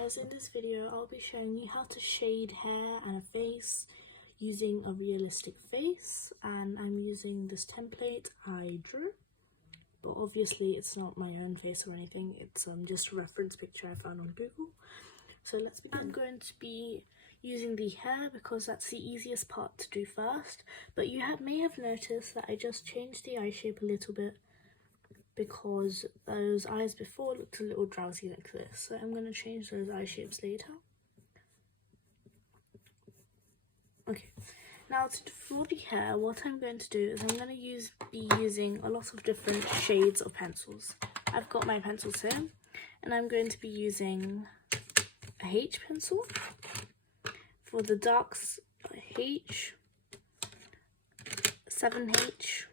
guys, in this video I'll be showing you how to shade hair and a face using a realistic face, and I'm using this template I drew, but obviously it's not my own face or anything, it's just a reference picture I found on Google. So let's begin. I'm going to be using the hair because that's the easiest part to do first, but you may have noticed that I just changed the eye shape a little bit because those eyes before looked a little drowsy like this. So I'm going to change those eye shapes later. Okay, now for the hair, what I'm going to do is I'm going to be using a lot of different shades of pencils. I've got my pencils here, and I'm going to be using a H pencil. For the darks, a H, 7H,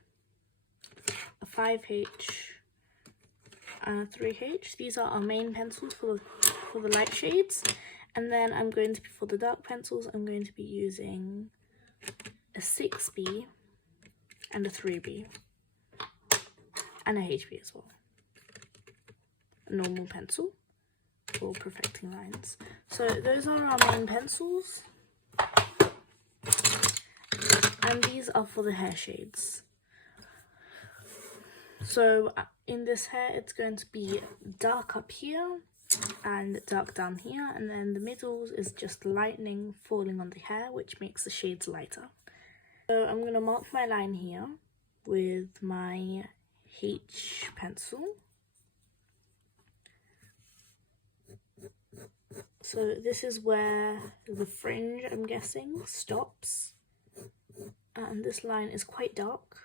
a 5H, and a 3H. These are our main pencils for the light shades. And then I'm going to be, for the dark pencils, I'm going to be using a 6B and a 3B and a HB as well. A normal pencil for perfecting lines. So those are our main pencils, and these are for the hair shades. So in this hair it's going to be dark up here and dark down here, and then the middle is just lightning falling on the hair, which makes the shades lighter. So I'm going to mark my line here with my H pencil. So this is where the fringe, I'm guessing, stops, and this line is quite dark.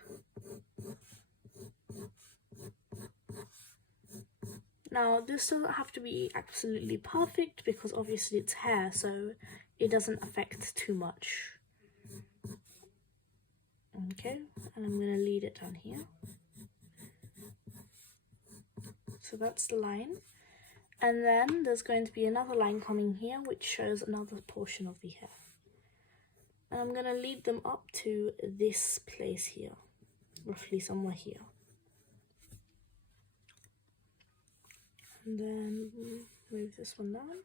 Now this doesn't have to be absolutely perfect because obviously it's hair, so it doesn't affect too much. Okay, and I'm going to lead it down here. So that's the line. And then there's going to be another line coming here which shows another portion of the hair. And I'm going to lead them up to this place here, roughly somewhere here. And then move this one down.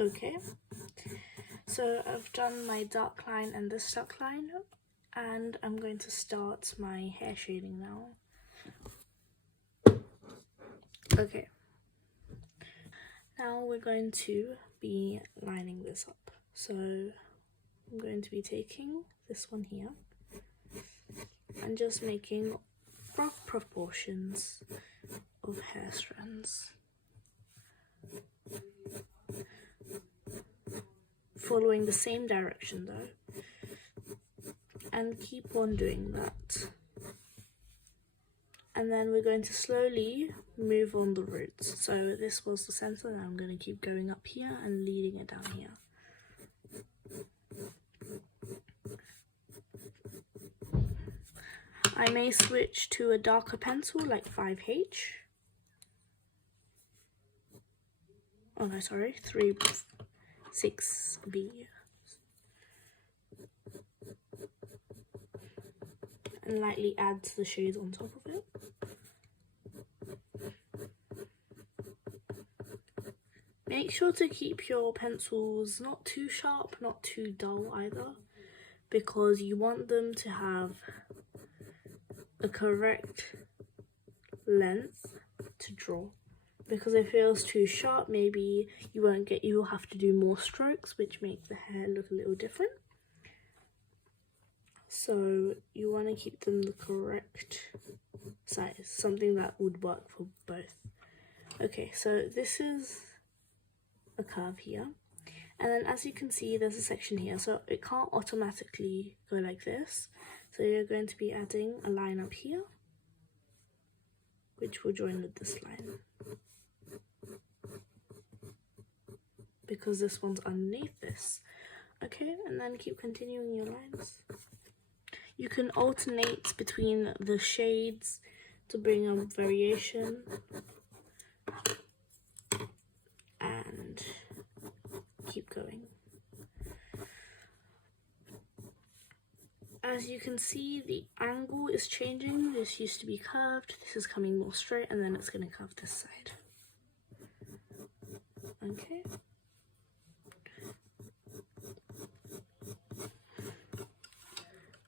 Okay, so I've done my dark line and this dark line, and I'm going to start my hair shading now. Okay, now we're going to be lining this up. So I'm going to be taking this one here and just making rough proportions of hair strands, following the same direction though, and keep on doing that. And then we're going to slowly move on the roots. So this was the center, and I'm going to keep going up here and leading it down here. I may switch to a darker pencil like 5H. Oh no, sorry, 6B. And lightly add the shades on top of it. Make sure to keep your pencils not too sharp, not too dull either, because you want them to have a correct length to draw. Because if it feels too sharp, maybe you'll have to do more strokes, which make the hair look a little different. So you want to keep them the correct size, something that would work for both. Okay, so this is a curve here, and then as you can see there's a section here, so it can't automatically go like this. So you're going to be adding a line up here, which will join with this line, because this one's underneath this. Okay, and then keep continuing your lines. You can alternate between the shades to bring up variation, and keep going. as you can see, the angle is changing. This used to be curved, this is coming more straight, and then it's going to curve this side. Okay.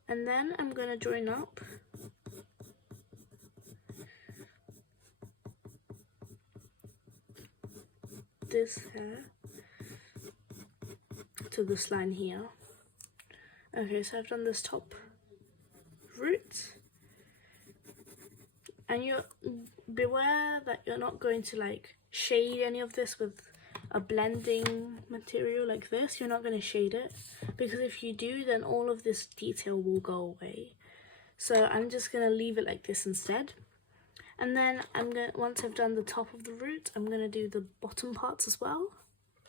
And then I'm going to join up this hair to this line here. Okay, so I've done this top root, and you beware that you're not going to like shade any of this with a blending material like this. You're not going to shade it, because if you do, then all of this detail will go away. So I'm just going to leave it like this instead. And then once I've done the top of the root, I'm going to do the bottom parts as well.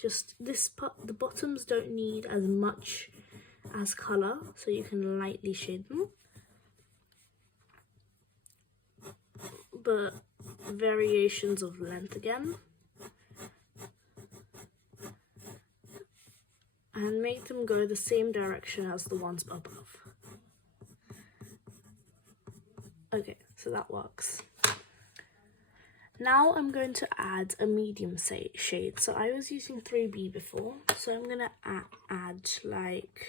Just this part, the bottoms don't need as much as colour, so you can lightly shade them. But variations of length again. And make them go the same direction as the ones above. Okay, so that works. Now I'm going to add a medium shade. So I was using 3B before, so I'm going to add like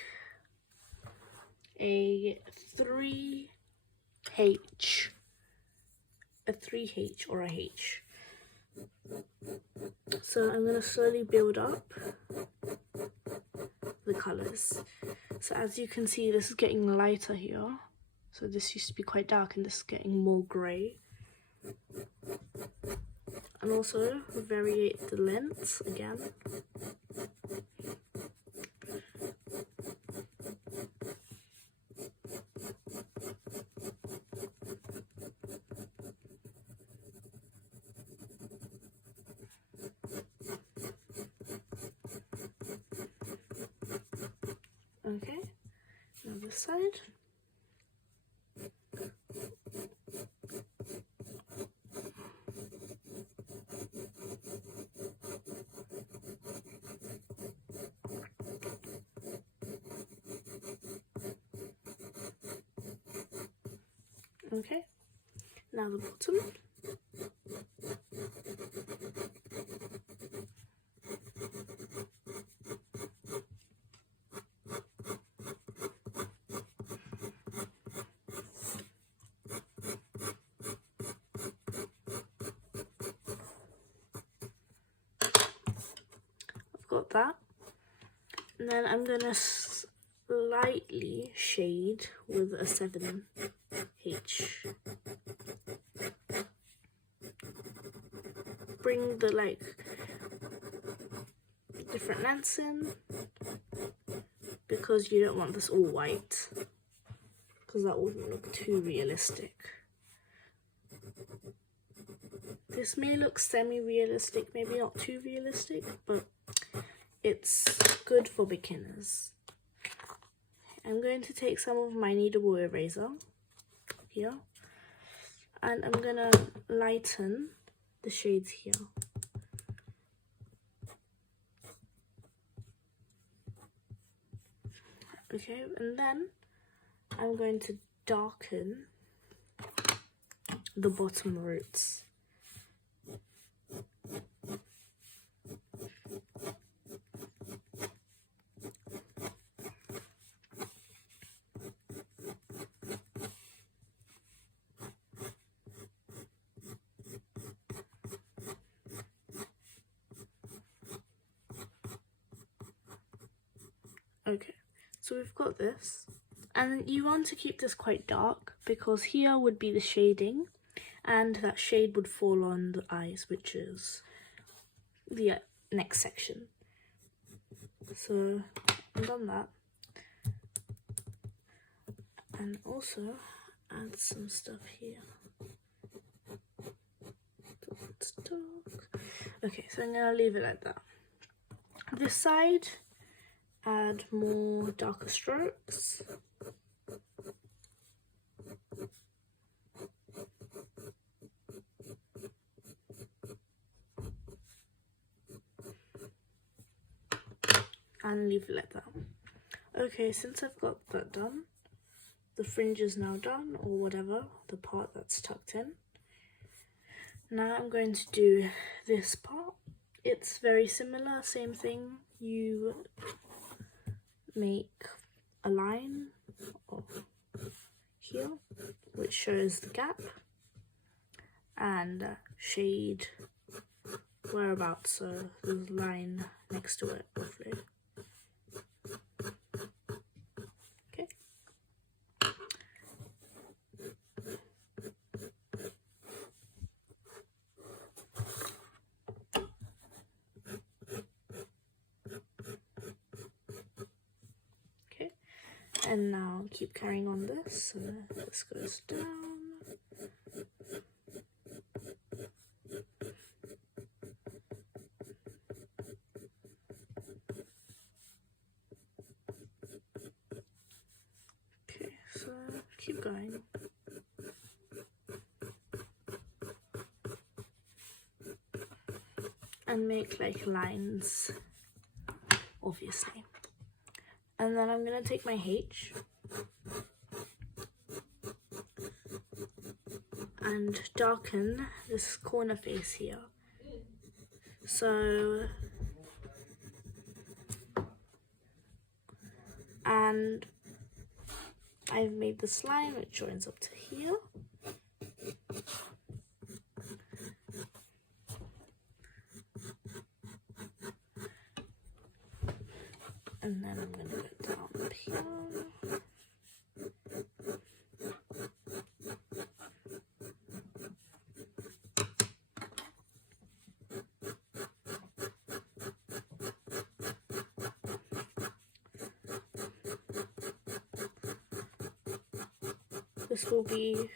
a 3H, a 3H or a H. So I'm going to slowly build up the colours. So as you can see, this is getting lighter here. So this used to be quite dark, and this is getting more grey. And also variate the lengths again. Okay, now this side. Okay, now the bottom. I've got that. And then I'm going to slightly shade with a 7H. Bring the like different lengths in, because you don't want this all white, because that wouldn't look too realistic. This may look semi-realistic, maybe not too realistic, but it's good for beginners. I'm going to take some of my kneadable eraser here, and I'm going to lighten the shades here. Okay, and then I'm going to darken the bottom roots. Okay, so we've got this, and you want to keep this quite dark, because here would be the shading, and that shade would fall on the eyes, which is the next section. So I've done that, and also add some stuff here. Okay, so I'm gonna leave it like that. This side, add more darker strokes. And leave it like that. Okay, since I've got that done, the fringe is now done, or whatever, the part that's tucked in. Now I'm going to do this part. It's very similar, same thing. You make a line here which shows the gap and shade whereabouts, so there's a line next to it roughly. Okay. Okay, and now keep carrying on this, so this goes down. So keep going. And make like lines, obviously. And then I'm gonna take my H and darken this corner face here. So, and I've made this line which joins up to here. And then I'm going to go down up here. This will be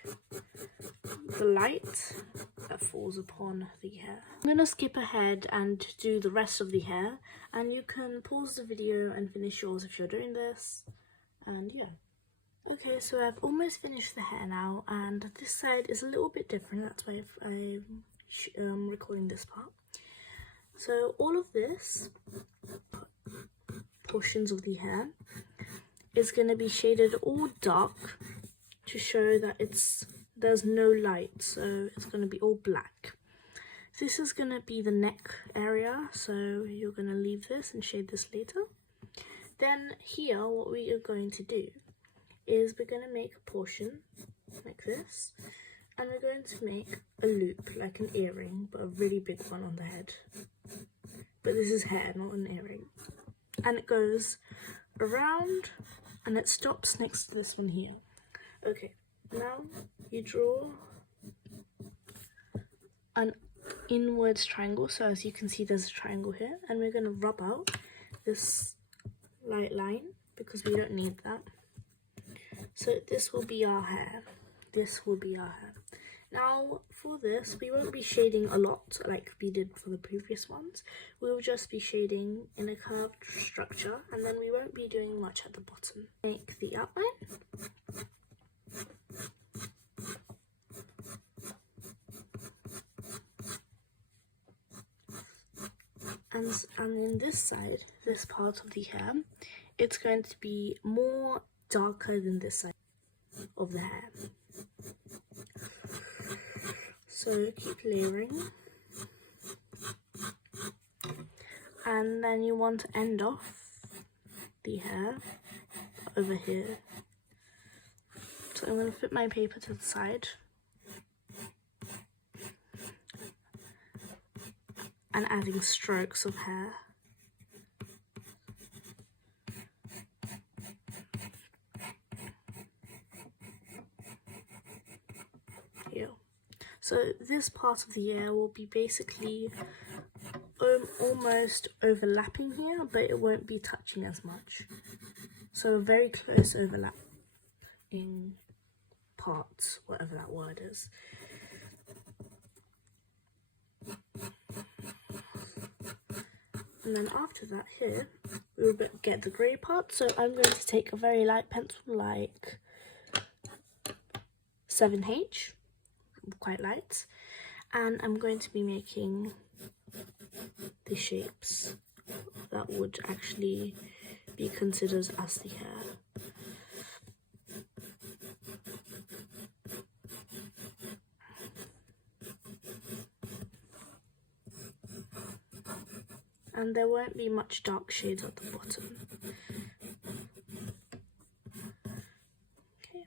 the light that falls upon the hair. I'm going to skip ahead and do the rest of the hair, and you can pause the video and finish yours if you're doing this, and yeah. Okay, so I've almost finished the hair now, and this side is a little bit different, that's why I'm recording this part. So all of this, portions of the hair, is going to be shaded all dark to show that there's no light, so it's going to be all black. This is going to be the neck area, so you're going to leave this and shade this later. Then here, what we are going to do is we're going to make a portion like this, and we're going to make a loop, like an earring, but a really big one on the head. But this is hair, not an earring. And it goes around, and it stops next to this one here. Okay, now you draw an inwards triangle, so as you can see there's a triangle here, and we're going to rub out this light line because we don't need that. So this will be our hair. This will be our hair. Now for this, we won't be shading a lot like we did for the previous ones. We will just be shading in a curved structure, and then we won't be doing much at the bottom. Make the outline. And in this side, this part of the hair, it's going to be more darker than this side of the hair. So keep layering. And then you want to end off the hair over here. So I'm going to flip my paper to the side. And adding strokes of hair. Here. So this part of the hair will be basically almost overlapping here, but it won't be touching as much. So a very close overlap in parts, whatever that word is. And then after that here, we'll get the grey part. So I'm going to take a very light pencil like 7H, quite light. And I'm going to be making the shapes that would actually be considered as the hair. and there won't be much dark shades at the bottom. Okay.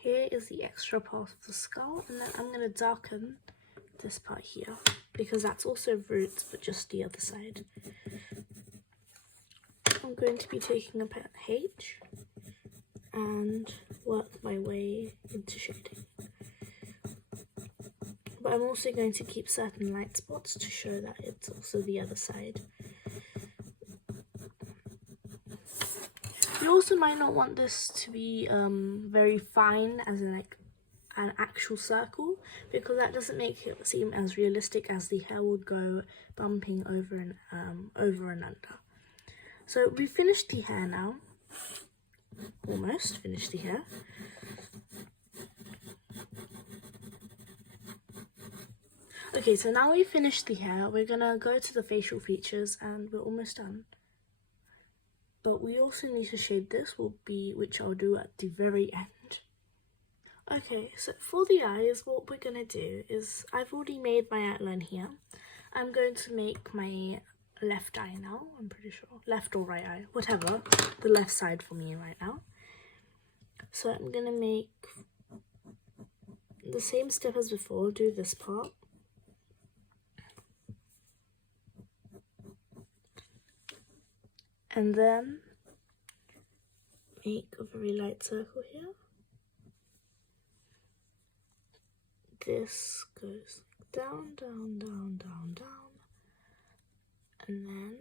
Here is the extra part of the skull, and then I'm going to darken this part here because that's also roots, but just the other side. I'm going to be taking a pen H and work my way into shading. But I'm also going to keep certain light spots to show that it's also the other side. You also might not want this to be very fine, as in like an actual circle, because that doesn't make it seem as realistic as the hair would go bumping over and under. So we finished the hair now. Almost finished the hair. Okay, so now we've finished the hair, we're gonna go to the facial features and we're almost done. But we also need to shade this, which I'll do at the very end. Okay, so for the eyes, what we're gonna do is, I've already made my outline here. I'm going to make my left eye now, I'm pretty sure. Left or right eye, whatever. The left side for me right now. So I'm gonna make the same step as before, do this part. And then make a very light circle here. This goes down, down, down, down, down. And then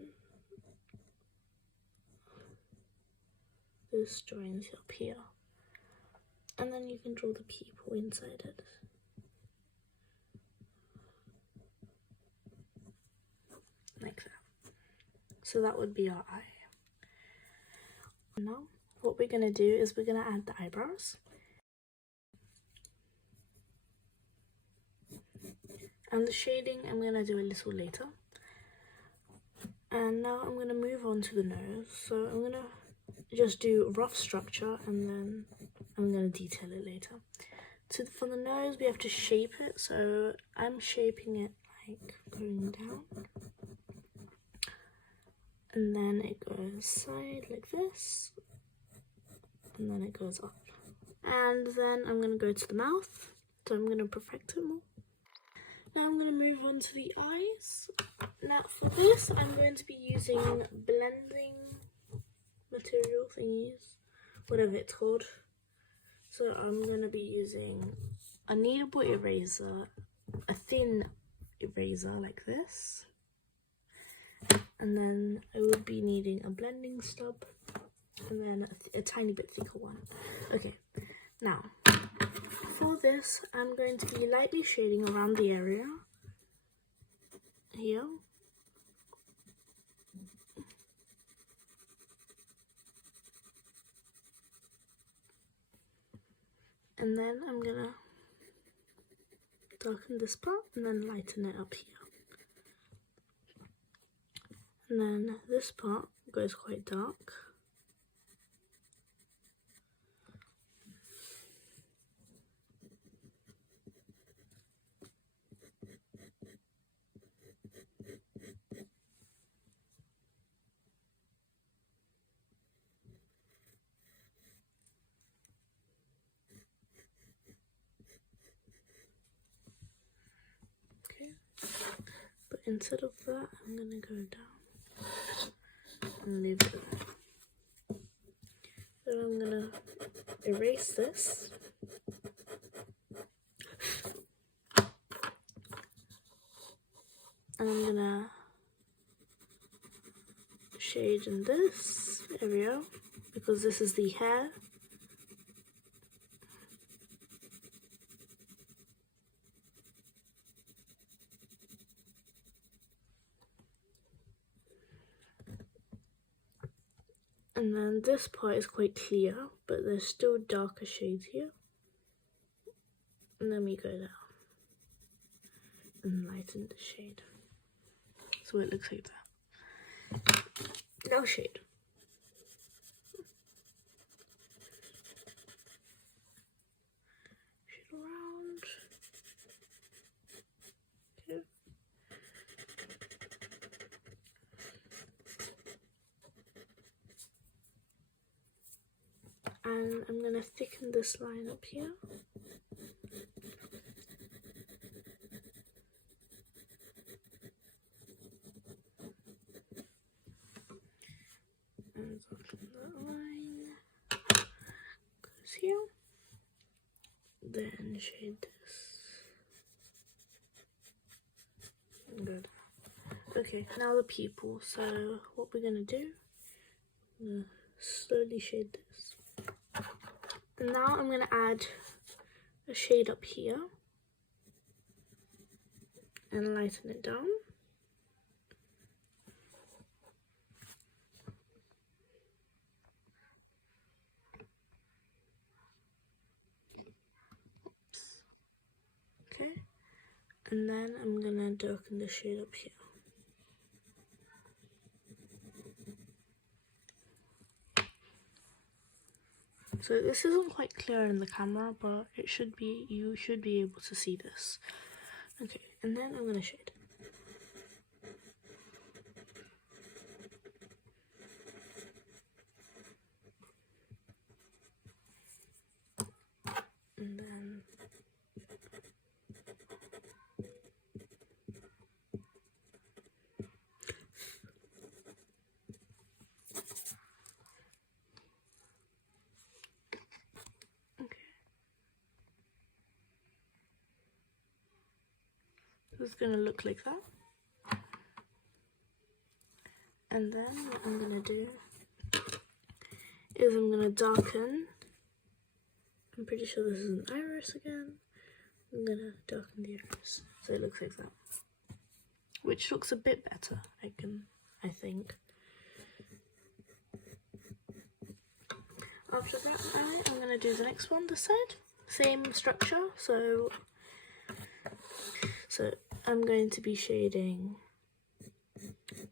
this joins up here. And then you can draw the pupil inside it. Like that. So that would be our eye. Now, what we're going to do is we're going to add the eyebrows. And the shading I'm going to do a little later. And now I'm going to move on to the nose. So I'm going to just do a rough structure and then I'm going to detail it later. For the nose, we have to shape it. So I'm shaping it like going down. And then it goes side like this, and then it goes up. And then I'm going to go to the mouth, so I'm going to perfect it more. Now I'm going to move on to the eyes. Now for this, I'm going to be using blending material thingies, whatever it's called. So I'm going to be using a kneadable eraser, a thin eraser like this. And then I would be needing a blending stub and then a tiny bit thicker one. Okay, now for this I'm going to be lightly shading around the area here. And then I'm gonna darken this part and then lighten it up here. And then this part goes quite dark. Okay, but instead of that, I'm gonna go down. And leave it. So I'm gonna erase this. And I'm gonna shade in this area because this is the hair. And then this part is quite clear, but there's still darker shades here. And then we go down and lighten the shade. So it looks like that. Now shade. Shade around. Okay. And I'm gonna thicken this line up here. And that line goes here. Then shade this. Good. Okay, now the pupil. So what we're gonna do, I'm gonna slowly shade this. And now I'm gonna add a shade up here and lighten it down. Oops. Okay, and then I'm gonna darken the shade up here. So this isn't quite clear in the camera, but it should be, you should be able to see this. Okay, and then I'm gonna shade. And then it's gonna look like that. And then what I'm gonna do is I'm gonna darken. I'm pretty sure this is an iris again. I'm gonna darken the iris so it looks like that, which looks a bit better, I think. After that eye, I'm gonna do the next one this side. Same structure, so I'm going to be shading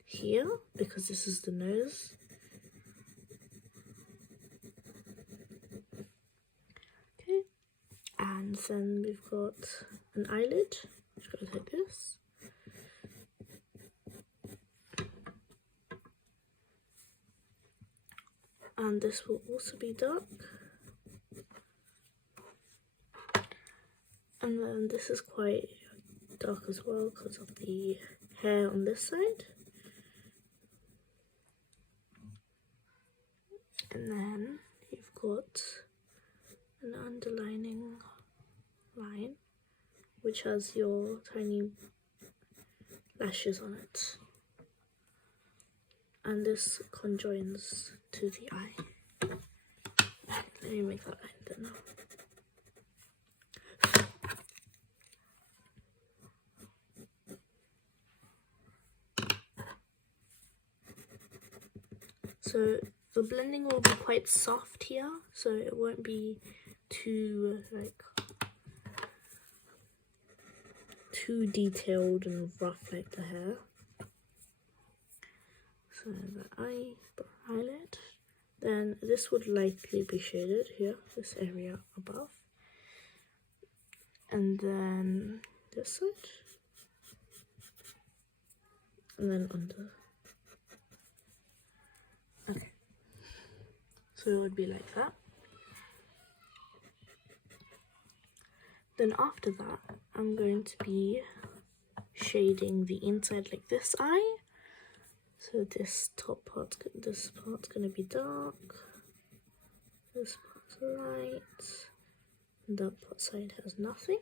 here because this is the nose. Okay, and then we've got an eyelid, which goes like this. And this will also be dark. And then this is quite dark as well because of the hair on this side. And then you've got an underlining line which has your tiny lashes on it. And this conjoins to the eye. Let me make that line then now. So the blending will be quite soft here, so it won't be too too detailed and rough like the hair. So the eyelid, then this would likely be shaded here, this area above, and then this side, and then under. Okay, so it would be like that. Then after that, I'm going to be shading the inside like this eye. So this top part, this part's gonna be dark, this part's light, and that part side has nothing.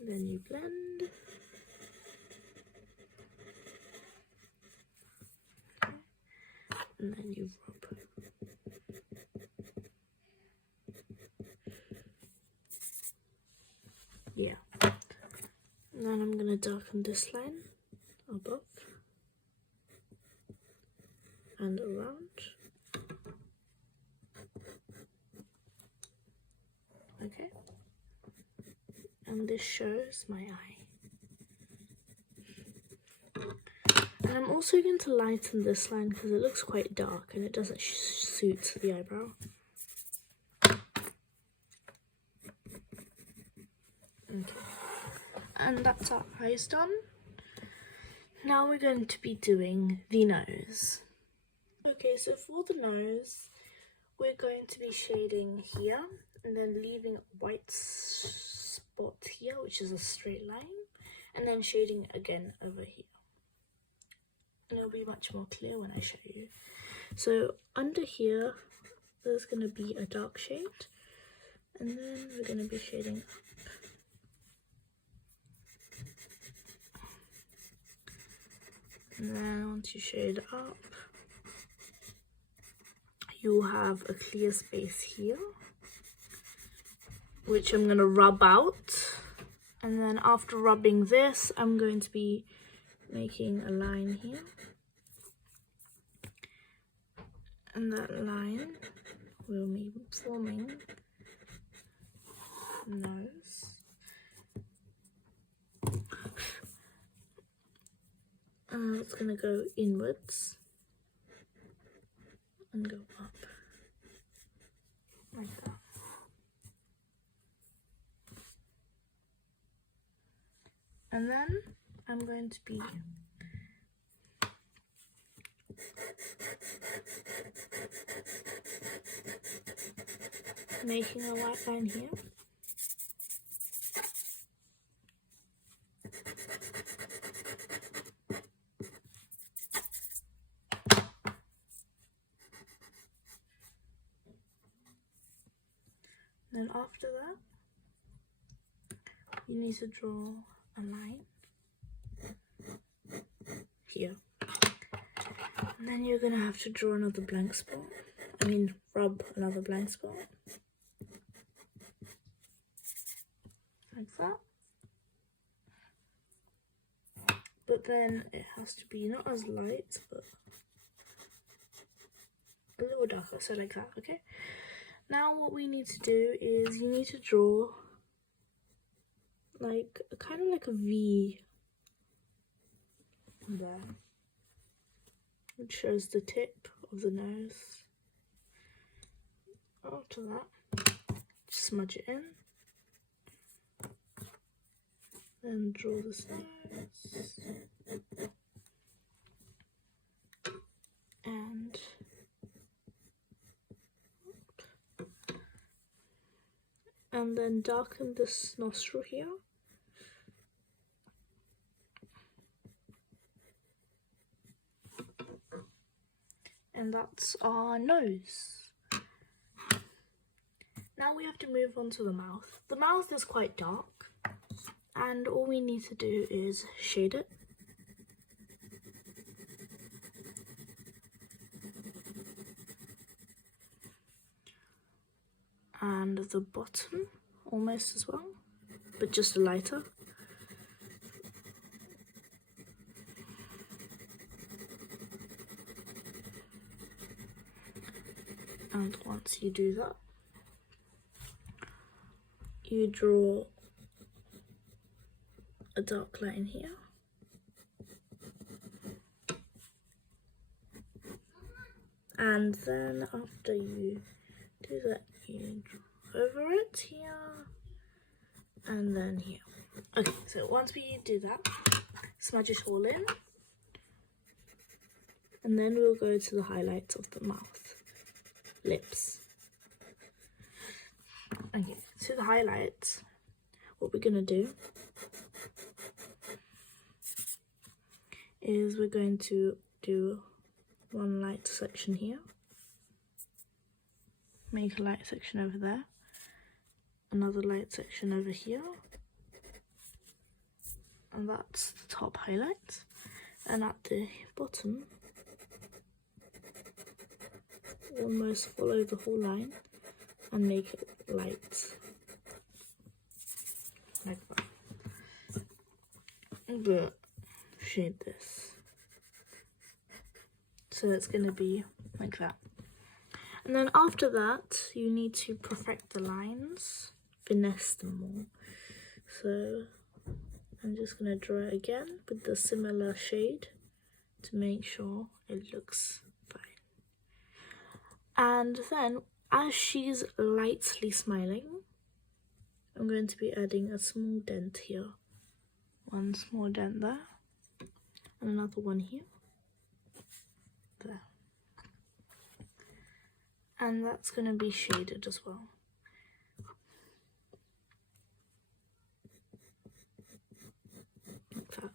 Then you blend. Okay. And then you rub. Yeah. And then I'm gonna darken this line above and around. okay? And this shows my eye. And I'm also going to lighten this line because it looks quite dark and it doesn't suit the eyebrow. Okay. And that's our eyes done. Now we're going to be doing the nose. Okay, so for the nose, we're going to be shading here and then leaving a white spot here, which is a straight line, and then shading again over here. And it'll be much more clear when I show you. So under here, there's going to be a dark shade, and then we're going to be shading up. And then once you shade up, you'll have a clear space here, which I'm going to rub out. And then after rubbing this, I'm going to be making a line here. And that line will be forming the nose. It's going to go inwards and go up like that. And then I'm going to be making a white line here. Then after that, you need to draw a line here. And then you're going to have to draw another blank spot. Rub another blank spot. Like that. But then it has to be not as light, but a little darker, so like that, okay? Now what we need to do is you need to draw like kind of like a V there, which shows the tip of the nose. After that, smudge it in, then draw the nose, and then darken this nostril here. And that's our nose. Now we have to move on to the mouth. The mouth is quite dark, and all we need to do is shade it. And the bottom almost as well, but just a lighter. And once you do that, you draw a dark line here. And then after you do that, you draw over it here and then here. Okay, so once we do that, smudge it all in, and then we'll go to the highlights of the mouth, lips. Okay, so the highlights, what we're gonna do is we're going to do one light section here, make a light section over there, another light section over here, and that's the top highlight. And at the bottom, almost follow the whole line and make it light, like that. But shade this, so it's going to be like that. And then after that, you need to perfect the lines finesse them more. So I'm just going to draw it again with the similar shade to make sure it looks fine. And then as she's lightly smiling, I'm going to be adding a small dent here. One small dent there, and another one here. There. And that's going to be shaded as well. Like that.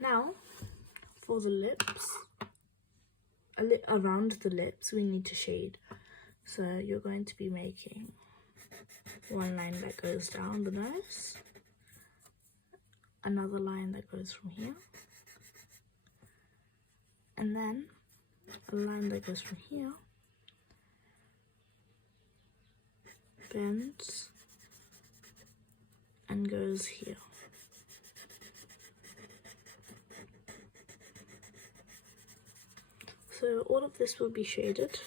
Now, for the lips, around the lips, we need to shade. So you're going to be making one line that goes down the nose, another line that goes from here, and then a line that goes from here, bends, and goes here. So all of this will be shaded.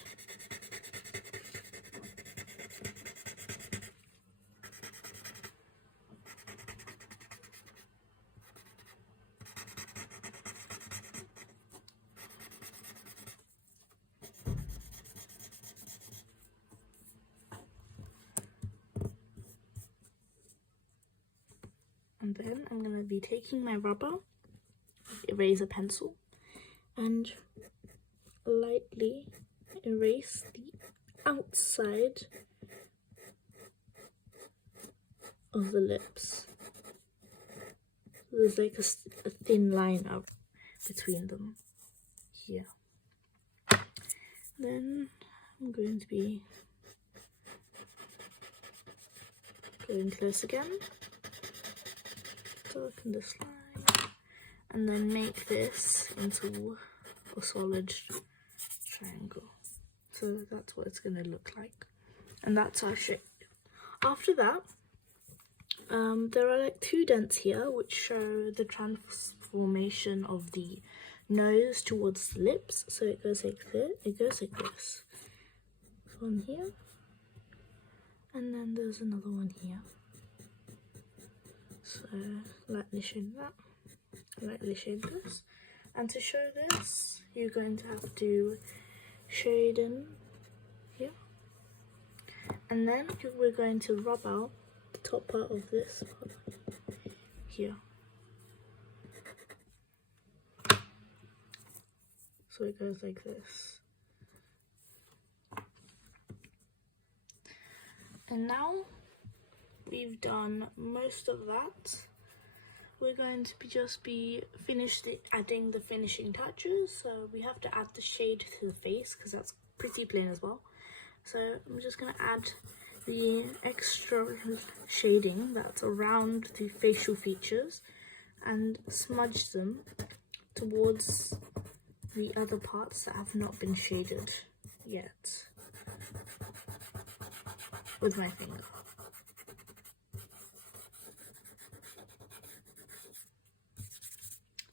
And then I'm going to be taking my rubber eraser pencil and lightly erase the outside of the lips. There's like a thin line up between them here. Then I'm going to be going close again, darken this line, and then make this into a solid triangle. So that's what it's going to look like, and that's our shape. After that, there are like two dents here which show the transformation of the nose towards the lips. So it goes like this, one here, and then there's another one here. So lightly shade that, lightly shade this, and to show this you're going to have to shade in here, and then we're going to rub out the top part of this part here. So it goes like this. And now we've done most of that. We're going to just be adding the finishing touches. So we have to add the shade to the face because that's pretty plain as well. So I'm just going to add the extra shading that's around the facial features and smudge them towards the other parts that have not been shaded yet with my finger.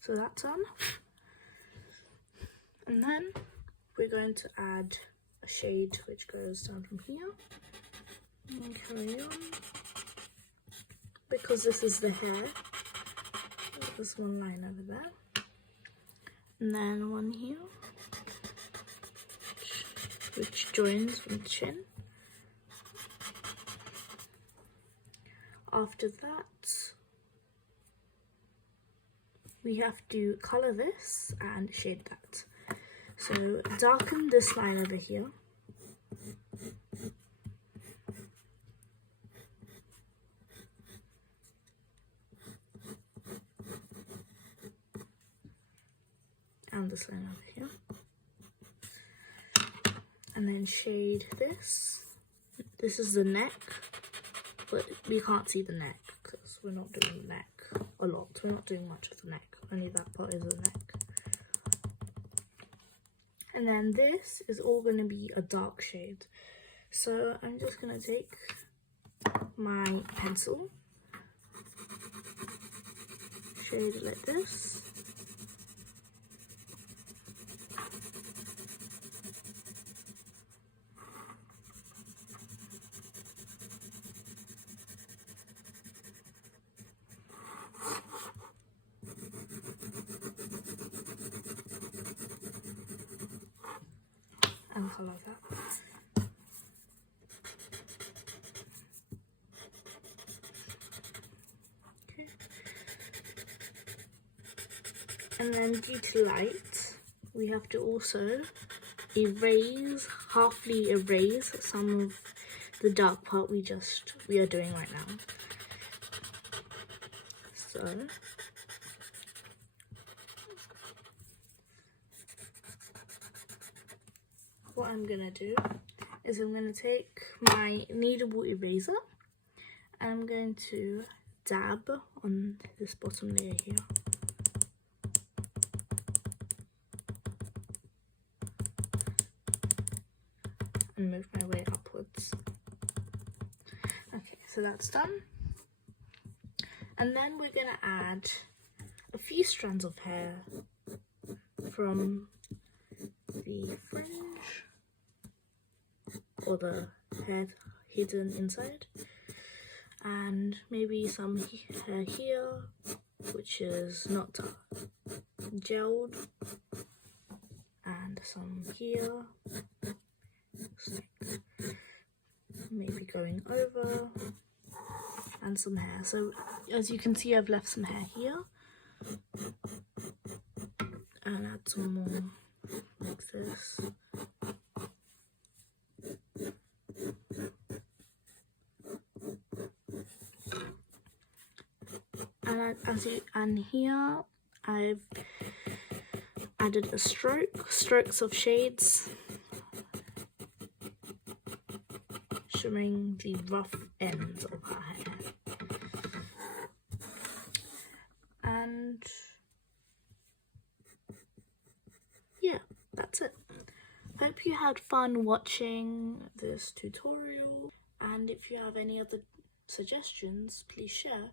So that's on. And then we're going to add a shade which goes down from here and carry on. Because this is the hair, there's one line over there. And then one here, which joins with the chin. After that, we have to colour this and shade that. So darken this line over here. And this line over here. And then shade this. This is the neck, but we can't see the neck because we're not doing the neck a lot. We're not doing much of the neck. Only that part is the neck. And then this is all going to be a dark shade. So I'm just going to take my pencil, shade it like this. same colour as that. Okay. And then due to light, we have to also halfly erase some of the dark part we are doing right now. So what I'm gonna do is I'm gonna take my kneadable eraser and I'm going to dab on this bottom layer here. And move my way upwards. Okay, so that's done. And then we're gonna add a few strands of hair from the fringe or the hair hidden inside, and maybe some hair here which is not gelled, and some here, like maybe going over, and some hair. So as you can see, I've left some hair here, and add some more like this. And here I've added a strokes of shades, showing the rough ends of her hair. And yeah, that's it. Hope you had fun watching this tutorial, and if you have any other suggestions, please share.